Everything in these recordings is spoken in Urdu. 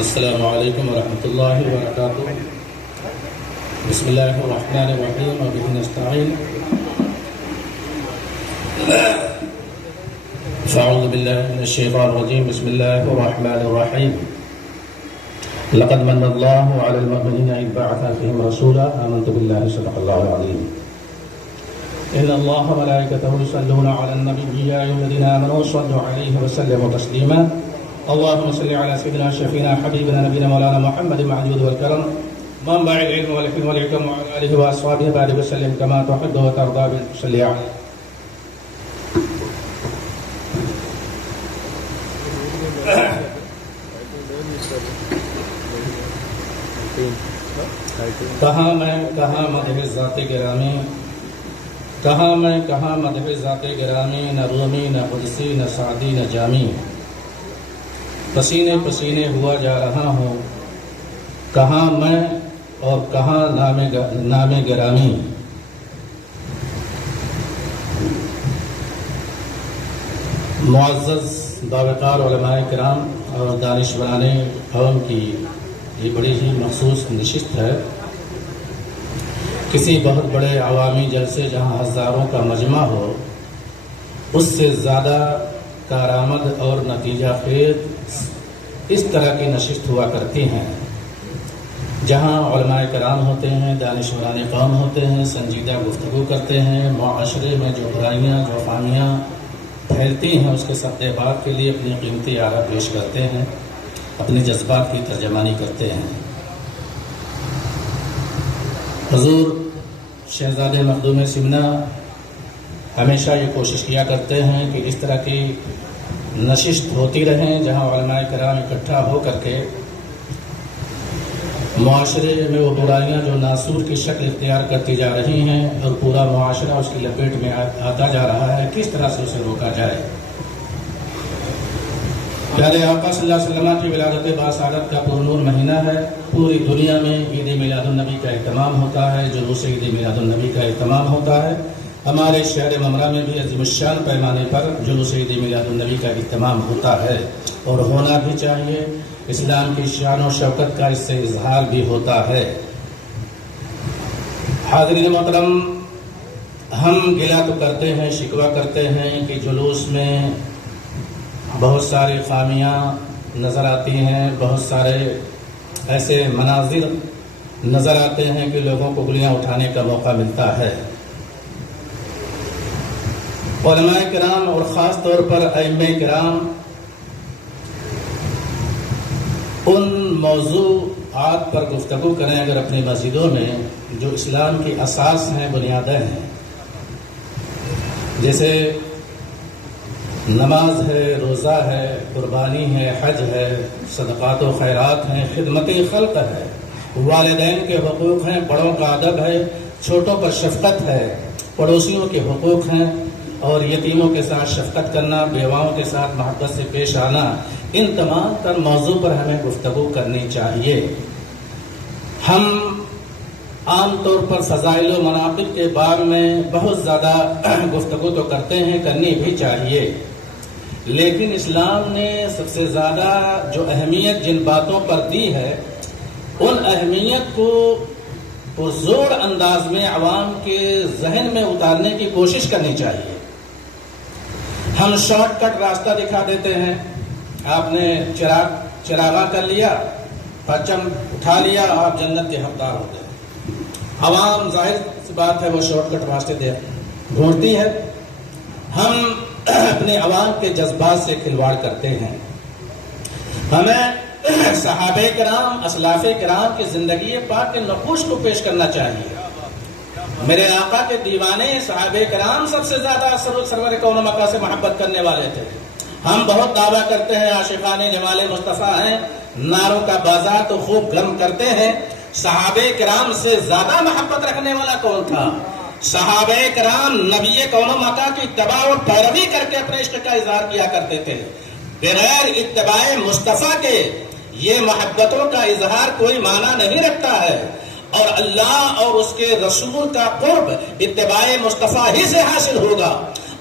السلام علیکم ورحمۃ اللہ وبرکاتہ. بسم اللہ الرحمن الرحیم وبہ نستعین. فاعوذ باللہ من الشیطان الرجیم. بسم اللہ الرحمن الرحیم. لقد من اللہ علی المؤمنین اذ بعث فیہم رسولا آمنت باللہ صدق اللہ العظیم. ان اللہ وملائکتہ یصلون علی النبی یا ایھا الذین آمنوا صلوا علیہ وسلموا تسلیما. اللهم صل على سيدنا شفينا حبيبنا نبينا مولانا محمد مع الجود والكرم منبع العلم والحكم والحكم وعلى آله وأصحابه بارك وسلم كما تحب وترضى بالصلي عليه. کہاں میں کہاں مدح ذات گرامی، کہاں میں کہاں مدح ذات گرامی، نہ رومی نہ قدسی نہ سعدی نہ جامی. پسینے پسینے ہوا جا رہا ہوں، کہاں میں اور کہاں نام گرامی. معزز باوقار علماء کرام اور دانشوران قوم کی یہ بڑی ہی مخصوص نشست ہے. کسی بہت بڑے عوامی جلسے جہاں ہزاروں کا مجمع ہو، اس سے زیادہ کارآمد اور نتیجہ خیز اس طرح کی نشست ہوا کرتی ہیں جہاں علماء کرام ہوتے ہیں، دانشوران قوم ہوتے ہیں، سنجیدہ گفتگو کرتے ہیں، معاشرے میں جو برائیاں جو خامیاں پھیلتی ہیں اس کے سد باب کے لیے اپنی قیمتی آرا پیش کرتے ہیں، اپنے جذبات کی ترجمانی کرتے ہیں. حضور شہزادہ مخدوم سمنہ ہمیشہ یہ کوشش کیا کرتے ہیں کہ اس طرح کی نشست ہوتی رہیں جہاں علماء کرام اکٹھا ہو کر کے معاشرے میں وہ برائیاں جو ناسور کی شکل اختیار کرتی جا رہی ہیں اور پورا معاشرہ اس کی لپیٹ میں آتا جا رہا ہے، کس طرح سے اسے روکا جائے. پیارے آقا صلی اللہ علیہ وسلم کی ولادت باسعادت کا پرنور مہینہ ہے. پوری دنیا میں عید میلاد النبی کا اہتمام ہوتا ہے، جلوس عید میلاد النبی کا اہتمام ہوتا ہے. ہمارے شہر ممرہ میں بھی عظیم الشان پیمانے پر جلوس عید میلاد النبی کا اہتمام ہوتا ہے اور ہونا بھی چاہیے. اسلام کی شان و شوکت کا اس سے اظہار بھی ہوتا ہے. حاضرین محترم، ہم گلہ تو کرتے ہیں، شکوہ کرتے ہیں کہ جلوس میں بہت ساری خامیاں نظر آتی ہیں، بہت سارے ایسے مناظر نظر آتے ہیں کہ لوگوں کو انگلیاں اٹھانے کا موقع ملتا ہے. علماء کرام اور خاص طور پر ائمہ کرام ان موضوعات پر گفتگو کریں اگر اپنی مسجدوں میں جو اسلام کی اساس ہیں، بنیادیں ہیں، جیسے نماز ہے، روزہ ہے، قربانی ہے، حج ہے، صدقات و خیرات ہیں، خدمت خلق ہے، والدین کے حقوق ہیں، بڑوں کا ادب ہے، چھوٹوں پر شفقت ہے، پڑوسیوں کے حقوق ہیں اور یتیموں کے ساتھ شفقت کرنا، بیواؤں کے ساتھ محبت سے پیش آنا. ان تمام تر موضوع پر ہمیں گفتگو کرنی چاہیے. ہم عام طور پر فضائل و مناقب کے بارے میں بہت زیادہ گفتگو تو کرتے ہیں، کرنی بھی چاہیے، لیکن اسلام نے سب سے زیادہ جو اہمیت جن باتوں پر دی ہے ان اہمیت کو پرزور انداز میں عوام کے ذہن میں اتارنے کی کوشش کرنی چاہیے. ہم شارٹ کٹ راستہ دکھا دیتے ہیں. آپ نے چراغاں کر لیا، پرچم اٹھا لیا، آپ جنت کے حقدار ہوتے ہیں. عوام ظاہر سی بات ہے وہ شارٹ کٹ راستے ڈھونڈتی ہے. ہم اپنے عوام کے جذبات سے کھلواڑ کرتے ہیں. ہمیں صحابہ کرام، اسلاف کرام کی زندگی پاک کے نقوش کو پیش کرنا چاہیے. میرے آقا کے دیوانے صحابہ کرام سب سے زیادہ سرور کون و مکان سے محبت کرنے والے تھے. ہم بہت دعویٰ کرتے ہیں عاشقان جمال مصطفیٰ ہیں، ناروں کا بازار تو خوب گرم کرتے ہیں. صحابہ کرام سے زیادہ محبت رکھنے والا کون تھا؟ صحابہ کرام نبی کون و مکان کی اتباع اور پیروی کر کے اپنے عشق کا اظہار کیا کرتے تھے. بغیر اتباع مصطفیٰ کے یہ محبتوں کا اظہار کوئی معنی نہیں رکھتا ہے، اور اللہ اور اس کے رسول کا قرب اتباع مصطفیٰ ہی سے حاصل ہوگا.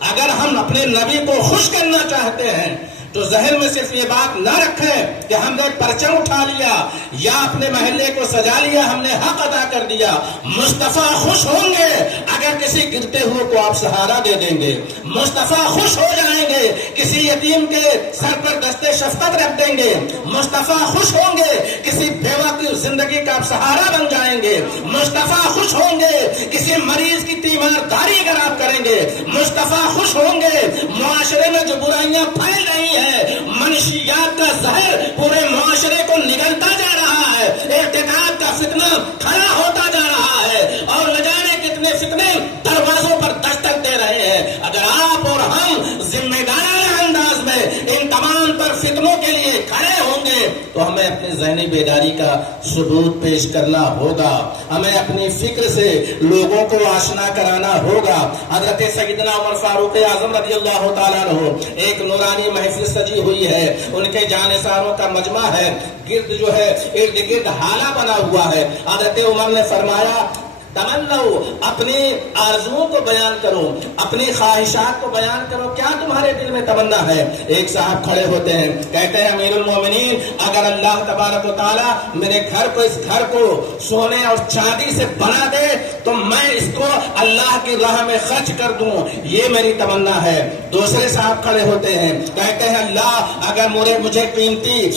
اگر ہم اپنے نبی کو خوش کرنا چاہتے ہیں، تو ذہن میں صرف یہ بات نہ رکھیں کہ ہم نے پرچم اٹھا لیا یا اپنے محلے کو سجا لیا، ہم نے حق ادا کر دیا۔ مصطفیٰ خوش ہوں گے اگر کسی گرتے ہوئے کو آپ سہارا دے دیں گے، مصطفیٰ خوش ہو جائیں گے کسی یتیم کے سر پر دستے شفقت رکھ دیں گے، مصطفیٰ خوش ہوں گے کسی بیوہ کی زندگی کا آپ سہارا بن جائیں گے، مصطفیٰ خوش ہوں گے کسی مریض کی تیمارداری اگر آپ کریں گے، مصطفیٰ خوش ہوں گے معاشرے میں جو برائیاں پھیل رہی ہیں، منشیات کا زہر پورے معاشرے کو نگلتا جا رہا ہے، ارتکاب کا فتنہ کھڑا ہوتا جا رہا ہے اور نہ جانے کتنے فتنے دروازوں پر دستک دے رہے ہیں۔ اگر آپ اور ہم ذمہ دارانہ انداز میں ان تمام پر فتنوں کے لیے کھڑے ہوں گے تو ہمیں اپنی ذہنی بیداری کا ثبوت پیش کرنا ہوگا، ہمیں اپنی فکر سے لوگوں کو آشنا کرانا ہوگا۔ حضرت سیدنا عمر فاروق اعظم رضی اللہ تعالیٰ عنہ ایک نورانی محفل سجی ہوئی ہے، ان کے جانثاروں کا مجمع ہے، گرد جو ہے ارد گرد حالہ بنا ہوا ہے۔ حضرت عمر نے فرمایا تمنو، اپنی آرزوؤں کو بیان کرو، اپنی خواہشات کو بیان کرو، کیا تمہارے دل میں تمنا ہے؟ ایک صاحب کھڑے ہوتے ہیں، کہتے ہیں امیر المومنین اگر اللہ تبارک و تعالیٰ میرے گھر کو، اس گھر کو سونے اور چاندی سے بنا دے تو میں اس کو اللہ کی راہ میں خرچ کر دوں، یہ میری تمنا ہے۔ دوسرے صاحب کھڑے ہوتے ہیں، کہتے ہیں اللہ اگر مجھے قیمتی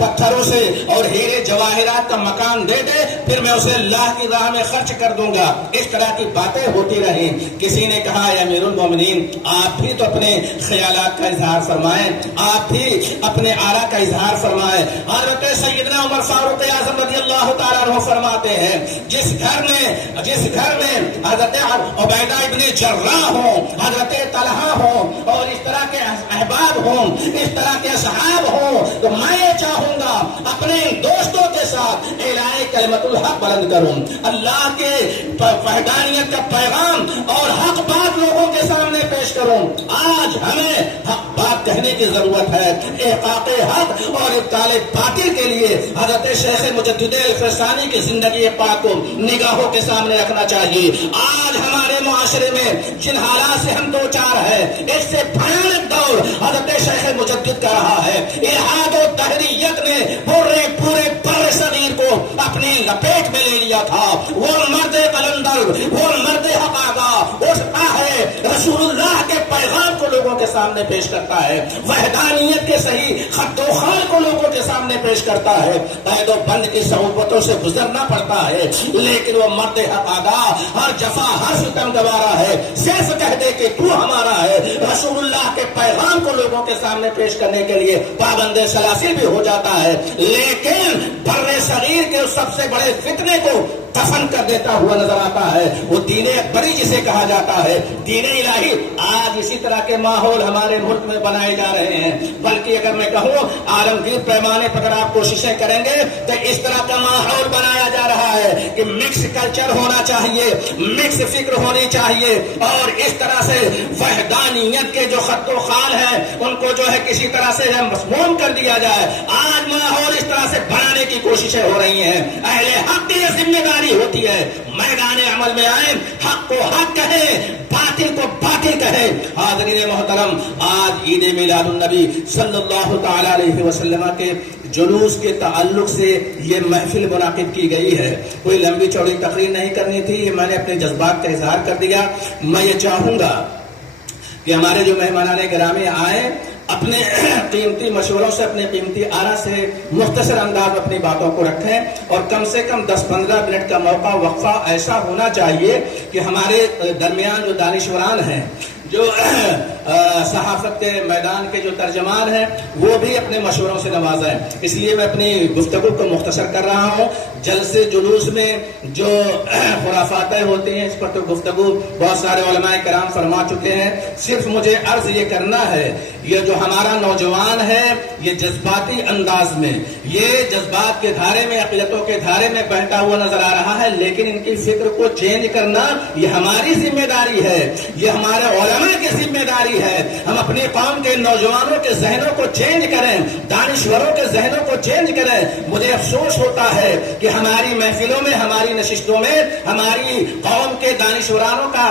پتھروں سے اور ہیرے جواہرات کا مکان دے دے پھر میں اسے اللہ کی راہ میں خرچ کر دوں گا۔ اس طرح کی باتیں ہوتی رہیں۔ کسی نے کہا اے امیر المومنین آپ بھی تو اپنے خیالات کا اظہار فرمائیں، آپ بھی اپنے آرا کا اظہار فرمائیں۔ حضرت سیدنا عمر فاروق اعظم رضی اللہ تعالیٰ عنہ فرماتے ہیں جس گھر میں حضرت عبیدہ ابن جراح ہوں، حضرت طلحہ ہوں اور اس طرح کے احباب ہوں، اس طرح کے اصحاب ہوں، تو میں یہ چاہوں گا اپنے دوستوں کے ساتھ اعلان کلمت الحق بلند کروں، اللہ کے وحدانیت کا پیغام اور حق بات لوگوں کے سامنے پیش کروں۔ آج ہمیں حق بات کہنے کی ضرورت ہے، احقاق حق اور ابطال باطل کے لیے حضرت شیخ مجدد الفسانی کی زندگی پاک کو نگاہوں کے سامنے رکھنا چاہیے۔ آج ہمارے معاشرے میں جن حالات سے ہم دو چار ہیں اس سے بھیانک دور حضرت شیخ مجدد کا رہا ہے۔ الحاد و دہریت نے پورے بر صغیر کو اپنی لپیٹ میں لے لیا تھا۔ وہ مرد قلندر، وہ مرد حق آگاہ اٹھتا ہے، رسول اللہ کے پیغام کو لوگوں کے سامنے پیش کرتا ہے، وحدانیت کے صحیح خط و خال کو لوگوں کے سامنے پیش کرتا ہے۔ قید و بند کی صعوبتوں سے گزرنا پڑتا ہے لیکن وہ مرد حق آگاہ ہر جفا ہر ستم گوارا ہے، صرف کہہ دے کہ تو ہمارا ہے، رسول اللہ کے پیغام کو لوگوں کے سامنے پیش کرنے کے لیے پابند سلاسل بھی ہو جاتا ہے، لیکن بر صغیر کے سب سے بڑے فتنے کو دفن کر دیتا ہوا نظر آتا ہے، وہ دین اکبری جسے کہا جاتا ہے، دین الہی۔ آج اسی طرح کے ماحول ہمارے ملک میں بنائے جا رہے ہیں، بلکہ اگر میں کہوں عالمگیر پیمانے پر اگر آپ کوششیں کریں گے تو اس طرح کا ماحول بنایا جا رہا ہے کہ مکس کلچر ہونا چاہیے، مکس فکر ہونی چاہیے اور اس طرح سے وحدانیت کے جو خط و خال ہیں ان کو جو ہے کسی طرح سے مسموم کر دیا جائے۔ آج ماحول اس طرح سے بنانے کی کوششیں ہو رہی ہیں۔ اہل حق کی یہ ذمہ داری ہوتی ہے میدان عمل میں آئیں، حق کو حق کہیں، باطل کو باطل کہیں۔ حاضرین محترم، آج عید میلاد النبی صلی اللہ تعالی علیہ وسلم کے جلوس کے تعلق سے یہ محفل منعقد کی گئی ہے۔ کوئی لمبی چوڑی تقریر نہیں کرنی تھی، میں نے اپنے جذبات کا اظہار کر دیا۔ میں یہ چاہوں گا کہ ہمارے جو مہمانان گرامی آئیں اپنے قیمتی مشوروں سے، اپنے قیمتی آرا سے مختصر انداز میں اپنی باتوں کو رکھیں اور کم سے کم 10-15 منٹ کا موقع وقفہ ایسا ہونا چاہیے کہ ہمارے درمیان جو دانشوران ہیں، جو صحافت کے میدان کے جو ترجمان ہیں وہ بھی اپنے مشوروں سے نوازیں۔ اس لیے میں اپنی گفتگو کو مختصر کر رہا ہوں۔ جلسے جلوس میں جو خرافاتیں ہوتی ہیں اس پر تو گفتگو بہت سارے علماء کرام فرما چکے ہیں۔ صرف مجھے عرض یہ کرنا ہے، یہ جو ہمارا نوجوان ہے یہ جذباتی انداز میں، یہ جذبات کے دھارے میں، عقیدتوں کے دھارے میں بہتا ہوا نظر آ رہا ہے، لیکن ان کی فکر کو چینج کرنا یہ ہماری ذمہ داری ہے، یہ ہمارے علماء کی ذمہ داری ہے۔ ہم اپنی قوم کے نوجوانوں کے ذہنوں کو چینج کریں، دانشوروں کے ذہنوں کو چینج کریں۔ مجھے افسوس ہوتا ہے کہ ہماری محفلوں میں، ہماری نشستوں میں ہماری قوم کے دانشورانوں کا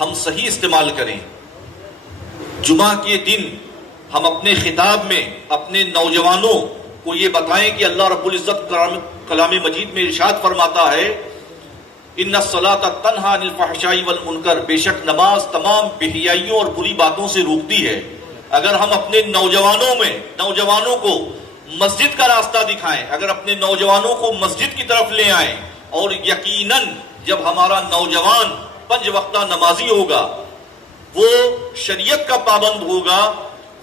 ہم صحیح استعمال کریں. جمعہ کے دن ہم اپنے خطاب میں اپنے نوجوانوں کو یہ بتائیں کہ اللہ رب العزت کلام مجید میں ارشاد فرماتا ہے ان الصلاۃ تنہا عن الفحشاء والمنکر، بے شک نماز تمام بے-حیائیوں اور بری باتوں سے روکتی ہے. اگر ہم اپنے نوجوانوں کو مسجد کا راستہ دکھائیں، اگر اپنے نوجوانوں کو مسجد کی طرف لے آئیں، اور یقیناً جب ہمارا نوجوان 5 وقتہ نمازی ہوگا، وہ شریعت کا پابند ہوگا،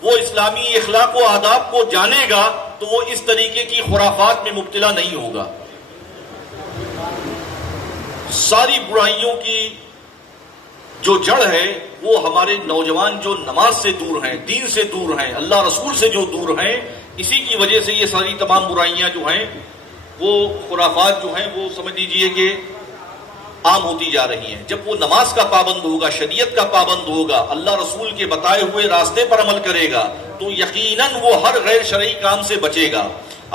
وہ اسلامی اخلاق و آداب کو جانے گا، تو وہ اس طریقے کی خرافات میں مبتلا نہیں ہوگا. ساری برائیوں کی جو جڑ ہے وہ ہمارے نوجوان جو نماز سے دور ہیں، دین سے دور ہیں، اللہ رسول سے جو دور ہیں، اسی کی وجہ سے یہ ساری تمام برائیاں جو ہیں، وہ خرافات جو ہیں، وہ سمجھ لیجئے کہ عام ہوتی جا رہی ہیں. جب وہ نماز کا پابند ہوگا، شریعت کا پابند ہوگا، اللہ رسول کے بتائے ہوئے راستے پر عمل کرے گا، تو یقیناً وہ ہر غیر شرعی کام سے بچے گا.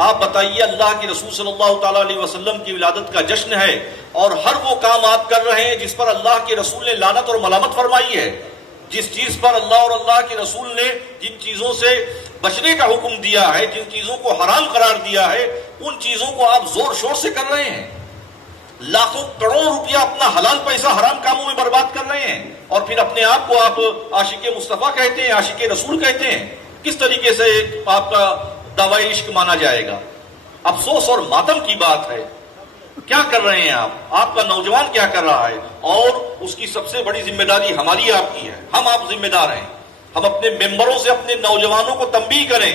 آپ بتائیے، اللہ کے رسول صلی اللہ تعالیٰ علیہ وسلم کی ولادت کا جشن ہے، اور ہر وہ کام آپ کر رہے ہیں جس پر اللہ کے رسول نے لعنت اور ملامت فرمائی ہے. جس چیز پر اللہ اور اللہ کے رسول نے جن چیزوں سے بچنے کا حکم دیا ہے، جن چیزوں کو حرام قرار دیا ہے، ان چیزوں کو آپ زور شور سے کر رہے ہیں. لاکھوں کروڑوں روپیہ اپنا حلال پیسہ حرام کاموں میں برباد کر رہے ہیں، اور پھر اپنے آپ کو آپ عاشق مصطفیٰ کہتے ہیں، عاشق رسول کہتے ہیں. کس طریقے سے آپ کا دعوی عشق مانا جائے گا؟ افسوس اور ماتم کی بات ہے. کیا کر رہے ہیں آپ کا نوجوان کیا کر رہا ہے؟ اور اس کی سب سے بڑی ذمہ داری ہماری آپ کی ہے. ہم آپ ذمہ دار ہیں. ہم اپنے ممبروں سے اپنے نوجوانوں کو تنبیہ کریں،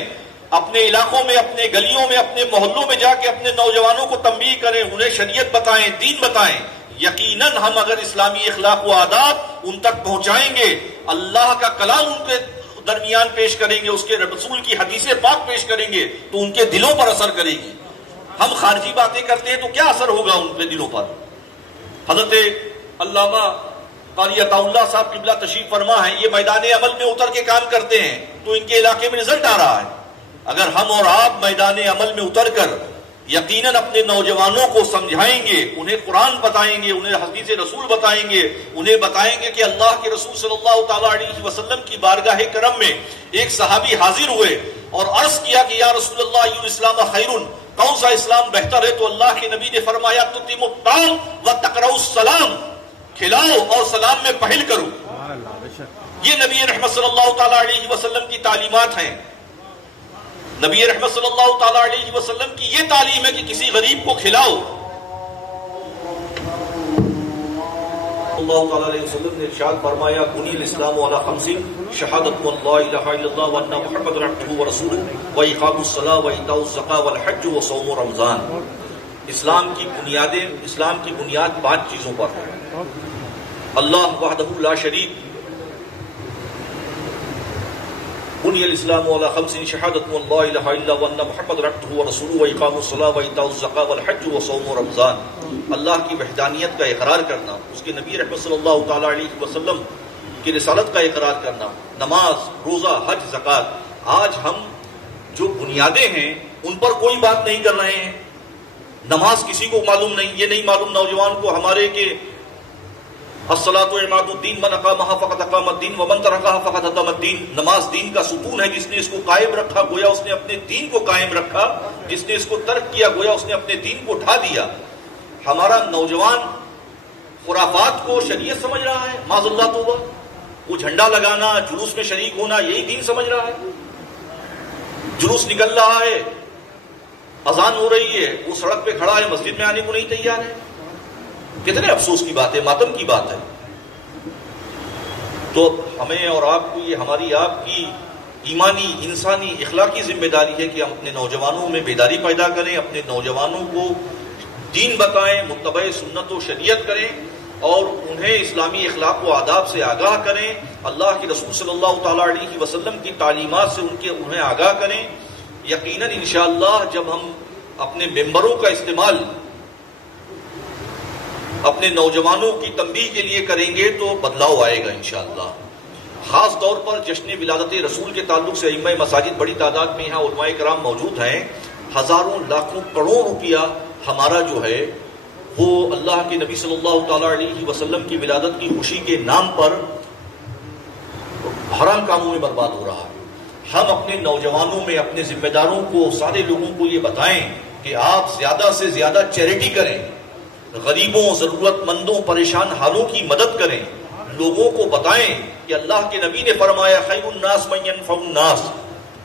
اپنے علاقوں میں، اپنے گلیوں میں، اپنے محلوں میں جا کے اپنے نوجوانوں کو تنبیہ کریں، انہیں شریعت بتائیں، دین بتائیں. یقیناً ہم اگر اسلامی اخلاق و آداب ان تک پہنچائیں گے، اللہ کا کلام ان کے درمیان پیش کریں گے، اس کے رسول کی حدیث پاک پیش کریں گے، تو ان کے دلوں پر اثر کرے گی. ہم خارجی باتیں کرتے ہیں تو کیا اثر ہوگا ان کے دلوں پر؟ حضرت علامہ قاری عطا اللہ صاحب قبلہ تشریف فرما ہے، یہ میدان عمل میں اتر کے کام کرتے ہیں تو ان کے علاقے میں رزلٹ آ رہا ہے. اگر ہم اور آپ میدان عمل میں اتر کر یقیناً اپنے نوجوانوں کو سمجھائیں گے، انہیں قرآن بتائیں گے، انہیں حدیث رسول بتائیں گے، انہیں بتائیں گے کہ اللہ کے رسول صلی اللہ تعالیٰ علیہ وسلم کی بارگاہ کرم میں ایک صحابی حاضر ہوئے اور عرض کیا کہ یا رسول اللہ ای الاسلام خیرن، کون سا اسلام بہتر ہے؟ تو اللہ کے نبی نے فرمایا تطعم الطعام وتقرؤ السلام، کھلاؤ اور سلام میں پہل کرو. یہ نبی رحمت صلی اللہ تعالیٰ علیہ وسلم کی تعلیمات ہیں. نبی رحمت صلی اللہ تعالیٰ علیہ وسلم کی یہ تعلیم ہے کہ کسی غریب کو کھلاؤ. اللہ تعالیٰ علیہ وسلم نے ارشاد فرمایا بنی الاسلام علی خمس، شہادت ان لا الہ الا اللہ وان محمد عبدہ ورسولہ واقام الصلاۃ وایتاء الزکاۃ والحج وصوم رمضان. اسلام کی بنیاد 5 چیزوں پر ہے. اللہ وحدہ لا شریک، بنی الاسلام علی خمس، شہادت ان لا الہ الا اللہ وان محمد عبدہ ورسولہ واقام الصلاۃ وایتاء الزکاۃ والحج وصوم رمضان. اللہ کی وحدانیت کا اقرار کرنا، اس کے نبی رحمت صلی اللہ تعالیٰ علیہ وسلم کی رسالت کا اقرار کرنا، نماز، روزہ، حج، زکوٰۃ. آج ہم جو بنیادیں ہیں ان پر کوئی بات نہیں کر رہے ہیں. نماز کسی کو معلوم نہیں، یہ نہیں معلوم نوجوان کو ہمارے کہ الصلاۃ عماد الدین، من اقامہا فقد اقام الدین ومن ترکہا فقد ہدم الدین. نماز دین کا ستون ہے، جس نے اس کو قائم رکھا گویا اس نے اپنے دین کو قائم رکھا، جس نے اس کو ترک کیا گویا اس نے اپنے دین کو ڈھا دیا. ہمارا نوجوان خرافات کو شریعت سمجھ رہا ہے، معاذ اللہ توبہ. وہ جھنڈا لگانا، جلوس میں شریک ہونا، یہی دین سمجھ رہا ہے. جلوس نکل رہا ہے، اذان ہو رہی ہے، وہ سڑک پہ کھڑا ہے، مسجد میں آنے کو نہیں تیار ہے. کتنے افسوس کی بات ہے، ماتم کی بات ہے. تو ہمیں اور آپ کو، یہ ہماری آپ کی ایمانی، انسانی، اخلاقی ذمہ داری ہے کہ ہم اپنے نوجوانوں میں بیداری پیدا کریں، اپنے نوجوانوں کو دین بتائیں، متبع سنت و شریعت کریں، اور انہیں اسلامی اخلاق و آداب سے آگاہ کریں، اللہ کے رسول صلی اللہ تعالیٰ علیہ وسلم کی تعلیمات سے انہیں آگاہ کریں. یقیناً انشاءاللہ جب ہم اپنے ممبروں کا استعمال اپنے نوجوانوں کی تنبیہ کے لیے کریں گے تو بدلاؤ آئے گا انشاءاللہ. خاص طور پر جشن ولادت رسول کے تعلق سے ائمہ مساجد بڑی تعداد میں یہاں علماء کرام موجود ہیں. ہزاروں لاکھوں کروڑوں روپیہ ہمارا جو ہے وہ اللہ کے نبی صلی اللہ تعالیٰ علیہ وسلم کی ولادت کی خوشی کے نام پر حرام کاموں میں برباد ہو رہا ہے. ہم اپنے نوجوانوں میں، اپنے ذمہ داروں کو، سارے لوگوں کو یہ بتائیں کہ آپ زیادہ سے زیادہ چیریٹی کریں، غریبوں، ضرورت مندوں، پریشان حالوں کی مدد کریں. لوگوں کو بتائیں کہ اللہ کے نبی نے فرمایا خیر الناس من ينفع الناس،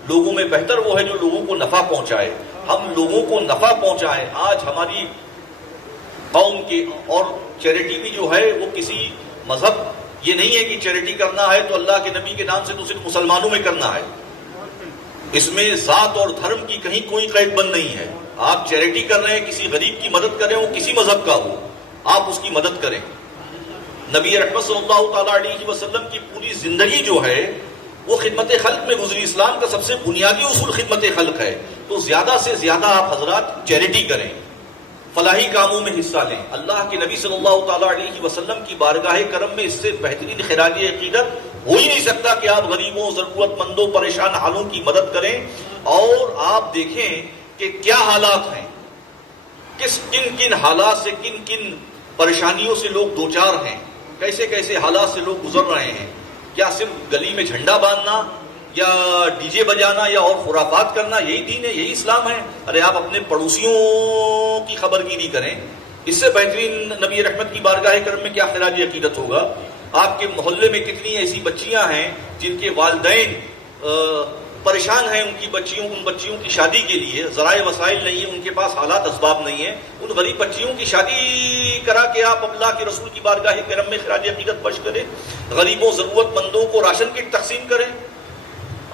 لوگوں میں بہتر وہ ہے جو لوگوں کو نفع پہنچائے. ہم لوگوں کو نفع پہنچائیں. آج ہماری قوم کی اور چیریٹی بھی جو ہے وہ کسی مذہب، یہ نہیں ہے کہ چیریٹی کرنا ہے تو اللہ کے نبی کے نام سے تو صرف مسلمانوں میں کرنا ہے. اس میں ذات اور دھرم کی کہیں کوئی قید بند نہیں ہے. آپ چیریٹی کر رہے ہیں، کسی غریب کی مدد کریں، وہ کسی مذہب کا ہو، آپ اس کی مدد کریں. نبی رحمت صلی اللہ تعالیٰ علیہ وسلم کی پوری زندگی جو ہے وہ خدمت خلق میں گزری. اسلام کا سب سے بنیادی اصول خدمت خلق ہے. تو زیادہ سے زیادہ آپ حضرات چیریٹی کریں، فلاحی کاموں میں حصہ لیں. اللہ کے نبی صلی اللہ تعالیٰ علیہ وسلم کی بارگاہ کرم میں اس سے بہترین خراج عقیدت ہو ہی نہیں سکتا کہ آپ غریبوں، ضرورت مندوں، پریشان حالوں کی مدد کریں. اور آپ دیکھیں کہ کیا حالات ہیں، کن کن حالات سے، کن کن پریشانیوں سے لوگ دوچار ہیں، کیسے کیسے حالات سے لوگ گزر رہے ہیں. کیا صرف گلی میں جھنڈا باندھنا یا ڈی جے بجانا یا اور خرافات کرنا یہی دین ہے، یہی اسلام ہے؟ ارے آپ اپنے پڑوسیوں کی خبر گیری کریں. اس سے بہترین نبی رحمت کی بارگاہ کرم میں کیا خراج عقیدت ہوگا؟ آپ کے محلے میں کتنی ایسی بچیاں ہیں جن کے والدین پریشان ہیں ان بچیوں کی شادی کے لیے، ذرائع وسائل نہیں ہیں، ان کے پاس حالات اسباب نہیں ہیں. ان غریب بچیوں کی شادی کرا کے آپ اللہ کے رسول کی بارگاہ کرم میں خراج عقیدت پیش کریں. غریبوں، ضرورت مندوں کو راشن کٹ تقسیم کریں.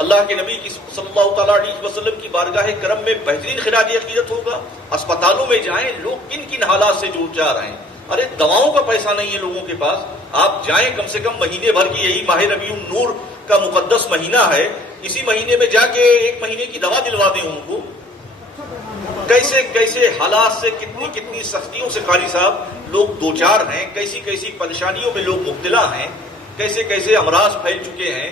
اللہ کے نبی کی صلی اللہ تعالیٰ علیہ وسلم کی بارگاہ کرم میں بہترین خراج عقیدت ہوگا. اسپتالوں میں جائیں، لوگ کن کن حالات سے جوجھا رہے ہیں. ارے دواؤں کا پیسہ نہیں ہے لوگوں کے پاس. آپ جائیں، کم سے کم مہینے بھر کی، یہی ماہ ربیع النور کا مقدس مہینہ ہے، اسی مہینے میں جا کے 1 مہینے کی دوا دلوا دیں ان کو. کیسے کیسے حالات سے، کتنی سختیوں سے قاری صاحب لوگ دوچار ہیں، کیسی کیسی پریشانیوں میں لوگ مبتلا ہیں، کیسے کیسے امراض پھیل چکے ہیں.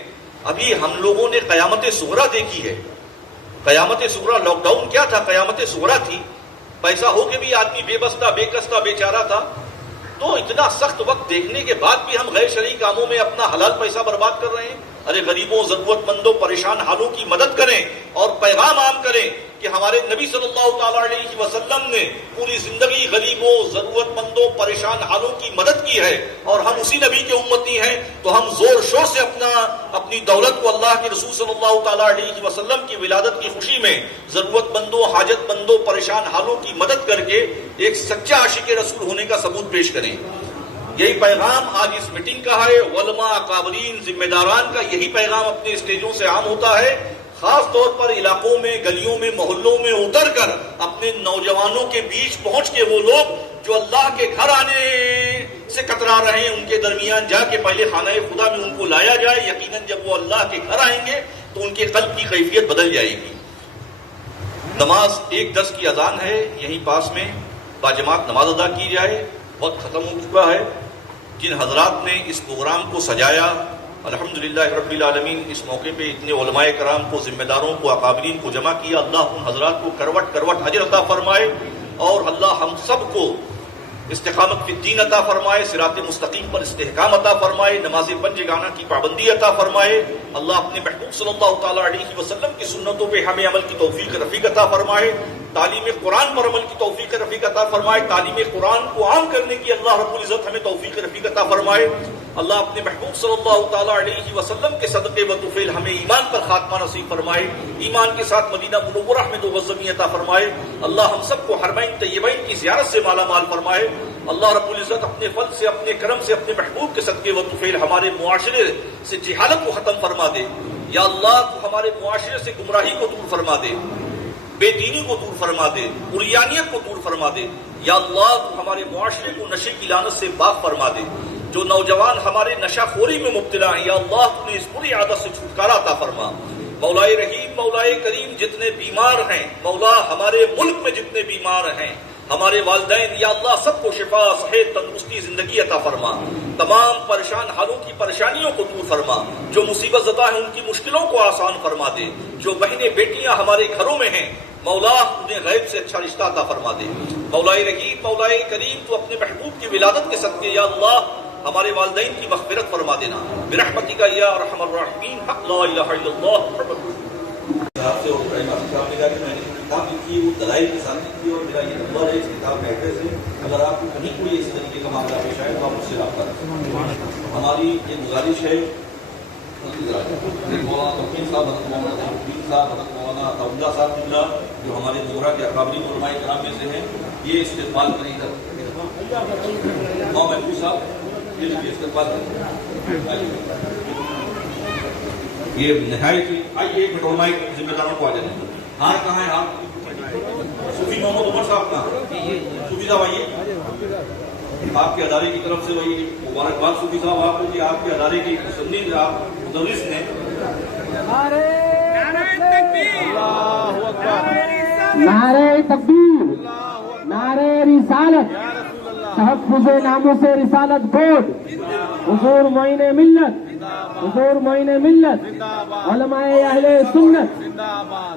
ابھی ہم لوگوں نے قیامت صغریٰ دیکھی ہے. قیامت صغریٰ، لاک ڈاؤن کیا تھا؟ قیامت صغریٰ تھی. پیسہ ہو کے بھی آدمی بے بس تھا، بے کس تھا، بیچارہ تھا. تو اتنا سخت وقت دیکھنے کے بعد بھی ہم غیر شرعی کاموں میں اپنا حلال پیسہ برباد کر رہے ہیں. ارے غریبوں، ضرورت مندوں، پریشان حالوں کی مدد کریں اور پیغام عام کریں کہ ہمارے نبی صلی اللہ تعالیٰ علیہ وسلم نے پوری زندگی غریبوں، ضرورت مندوں، پریشان حالوں کی مدد کی ہے اور ہم اسی نبی کے امتی ہیں. تو ہم زور شور سے اپنی دولت کو اللہ کے رسول صلی اللہ تعالیٰ علیہ وسلم کی ولادت کی خوشی میں ضرورت مندوں، حاجت مندوں، پریشان حالوں کی مدد کر کے ایک سچا عاشق رسول ہونے کا ثبوت پیش کریں. یہی پیغام آج اس میٹنگ کا ہے. علماء، اکابرین، ذمہ داران کا یہی پیغام اپنے اسٹیجوں سے عام ہوتا ہے. خاص طور پر علاقوں میں، گلیوں میں، محلوں میں اتر کر اپنے نوجوانوں کے بیچ پہنچ کے وہ لوگ جو اللہ کے گھر آنے سے کترا رہے ہیں ان کے درمیان جا کے پہلے خانہ خدا میں ان کو لایا جائے. یقیناً جب وہ اللہ کے گھر آئیں گے تو ان کے قلب کی کیفیت بدل جائے گی. نماز 1:10 کی اذان ہے، یہیں پاس میں باجماعت نماز ادا کی جائے. وقت ختم ہو چکا ہے. جن حضرات نے اس پروگرام کو سجایا، الحمدللہ رب العالمین، اس موقع پہ اتنے علماء کرام کو، ذمہ داروں کو، اکابرین کو جمع کیا، اللہ ان حضرات کو کروٹ کروٹ اجر عطا فرمائے اور اللہ ہم سب کو استقامت فی الدین عطا فرمائے، صراط مستقیم پر استحکام عطا فرمائے، نماز پنجگانہ کی پابندی عطا فرمائے. اللہ اپنے محبوب صلی اللہ تعالیٰ علیہ وسلم کی سنتوں پہ ہمیں عمل کی توفیق رفیق عطا فرمائے. تعلیم قرآن پر عمل کی توفیق رفیق عطا فرمائے. تعلیم قرآن کو عام کرنے کی اللہ رب العزت ہمیں توفیق رفیق عطا فرمائے. اللہ اپنے محبوب صلی اللہ تعالیٰ علیہ وسلم کے صدقے و طفیل ہمیں ایمان پر خاتمہ نصیب فرمائے. ایمان کے ساتھ مدینہ منورہ میں 2 گز زمین عطا فرمائے. اللہ ہم سب کو حرمین طیبین کی زیارت سے مالا مال فرمائے. اللہ رب العزت اپنے فضل سے، اپنے کرم سے، اپنے محبوب کے صدقے و طفیل ہمارے معاشرے سے جہالت کو ختم فرما دے. یا اللہ تو ہمارے معاشرے سے گمراہی کو دور فرما دے، بے دینی کو دور فرما دے، عریانیت کو دور فرما دے. یا اللہ تو ہمارے معاشرے کو نشے کی لعنت سے پاک فرما دے. جو نوجوان ہمارے نشہ خوری میں مبتلا ہیں، یا اللہ تو نے اس بری عادت سے چھٹکارا عطا فرما. مولا رحیم، مولا کریم، جتنے بیمار ہیں مولا، ہمارے ملک میں جتنے بیمار ہیں، ہمارے والدین، یا اللہ سب کو شفا، صحت، تندرستی، زندگی عطا فرما. تمام پریشان حالوں کی پریشانیوں کو دور فرما. جو مصیبت زدہ ہیں ان کی مشکلوں کو آسان فرما دے. جو بہنیں بیٹیاں ہمارے گھروں میں ہیں مولا انہیں غیب سے اچھا رشتہ عطا فرما دے. مولا رحیم مولا کریم تو اپنے محبوب کی ولادت کے صدقے یا اللہ ہمارے والدین کی مغفرت فرما دینا برحمتک یا ارحم الراحمین. حق لا الہ الا اللہ محمد صاحب سے اور ابراہیم آصف صاحب نے کہا کہ میں نے کتاب لکھی وہ دلائل کے ساتھ لکھی اور میرا یہ نمبر ہے اس کتاب کا ایڈریس ہے. اگر آپ کو کہیں کوئی اس طریقے کا معاملہ پیش آئے تو آپ مجھ سے رابطہ کریں. ہماری یہ گزارش ہے مولانا توقیر صاحب حضرت مولانا الدین صاحب حضرت مولانا عطاءاللہ صاحب جو ہمارے زمرہ کے اکابرین علماء کرام میں سے ہیں یہ استقبال کریں. ادھر ماں محفوظ صاحب یہ بھی استقبال کریں. یہ نہایت آئیے ایک منٹ علماء ذمہ داروں کو آ جائیں. ہار کہاں ہے ہار؟ صوفی محمد عمر صاحب کہاں؟ صوفی صاحب آئیے. آپ کے ادارے کی طرف سے وہی مبارکباد صوفی صاحب آپ کو کہ آپ کے ادارے کی مصنف آپ مدرس ہیں. نعرہ تکبیر، نعرہ رسالت، تحفظ ناموس رسالت بورڈ، حضور معین ملت، حضور معین ملت، علماء اہل سنت،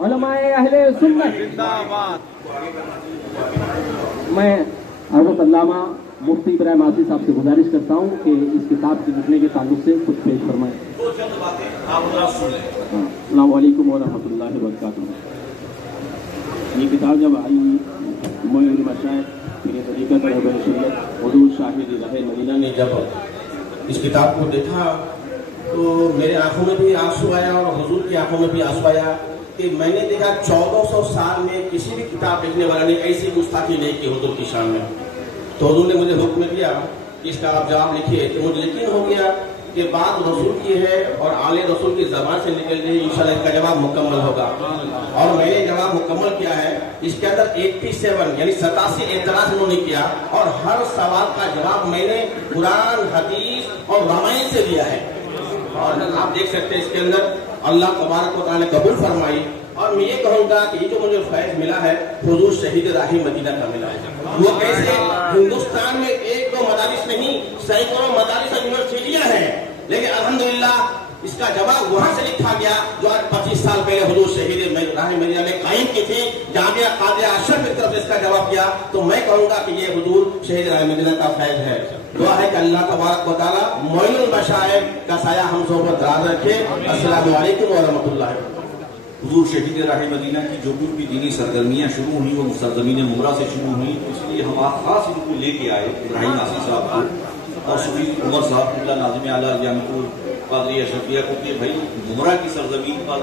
علماء اہل سنت. میں حضرت علامہ مفتی ابراہیم آصف صاحب سے گزارش کرتا ہوں کہ اس کتاب کے لکھنے کے تعلق سے کچھ پیش فرمائیں. السلام علیکم ورحمۃ اللہ وبرکاتہ. یہ کتاب جب آئی معین مشائخ پیر طریقت رہبر شریعت حضور شاہد راہ مدینہ نے جب اس کتاب کو دیکھا تو میرے آنکھوں میں بھی آنسو آیا اور حضور کی آنکھوں میں بھی آنسو آیا کہ میں نے دیکھا 1400 سال میں کسی بھی کتاب لکھنے والا نے ایسی گستاخی نہیں کی حضور کی شان میں. تو حضور نے مجھے حکم دیا کہ اس کا آپ جواب لکھیے. تو مجھے یقین ہو گیا کہ بات رسول کی ہے اور آل رسول کی زبان سے نکل گئی انشاءاللہ اس کا جواب مکمل ہوگا. اور میں نے جواب مکمل کیا ہے. اس کے اندر 87 یعنی 87 اعتراض انہوں نے کیا اور ہر سوال کا جواب میں نے قرآن حدیث اور رامائن سے دیا ہے. اور آپ دیکھ سکتے ہیں اس کے اندر اللہ تبارک و تعالیٰ نے قبول فرمائی. اور میں یہ کہوں گا کہ یہ جو مجھے فیض ملا ہے حضور شہید راہ مدینہ کا ملا ہے. وہ کیسے ہندوستان میں ایک دو مدارس نہیں سینکڑوں مدارس اور یونیورسٹیاں ہیں لیکن الحمدللہ اس کا جواب وہاں سے لکھا گیا جو آج 25 سال پہلے حضور شہید راہ مدینہ نے قائم کی تھی. جامعہ قادریہ اشرف کی طرف سے اس کا جواب کیا. تو میں کہوں گا کہ یہ حضور شہید راہ مدینہ کا فیض ہے. دعا ہے کہ اللہ تبارک و تعالیٰ معین المشائخ کا سایہ ہم سب پر دراز رکھے. السلام علیکم ورحمۃ اللہ. حضور شہید راہ مدینہ کی جو کچھ بھی دینی سرگرمیاں شروع ہوئیں وہ سرزمین ممرہ سے شروع ہوئیں. اس لیے ہم خاص ان کو لے کے آئے ابراہیم آصف صاحب کو اور صوفی عمر صاحب اللہ ناظم اعلیٰ جامعۃ القادریہ اشرفیہ کو کہ بھائی ممرہ کی سرزمین پر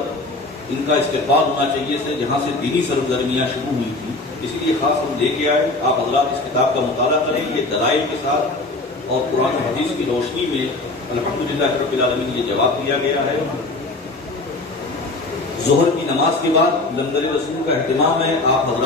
ان کا استقبال ہونا چاہیے سے جہاں سے دینی سرگرمیاں شروع ہوئی تھیں. اسی لیے خاص ہم لے کے آئے. آپ حضرات اس کتاب کا مطالعہ کریں. یہ دلائل کے ساتھ اور قرآن و حدیث کی روشنی میں الحمدللہ رب العالمین یہ جواب دیا گیا ہے. ظہر کی نماز کے بعد لنگر رسول کا اہتمام ہے. آپ حضرات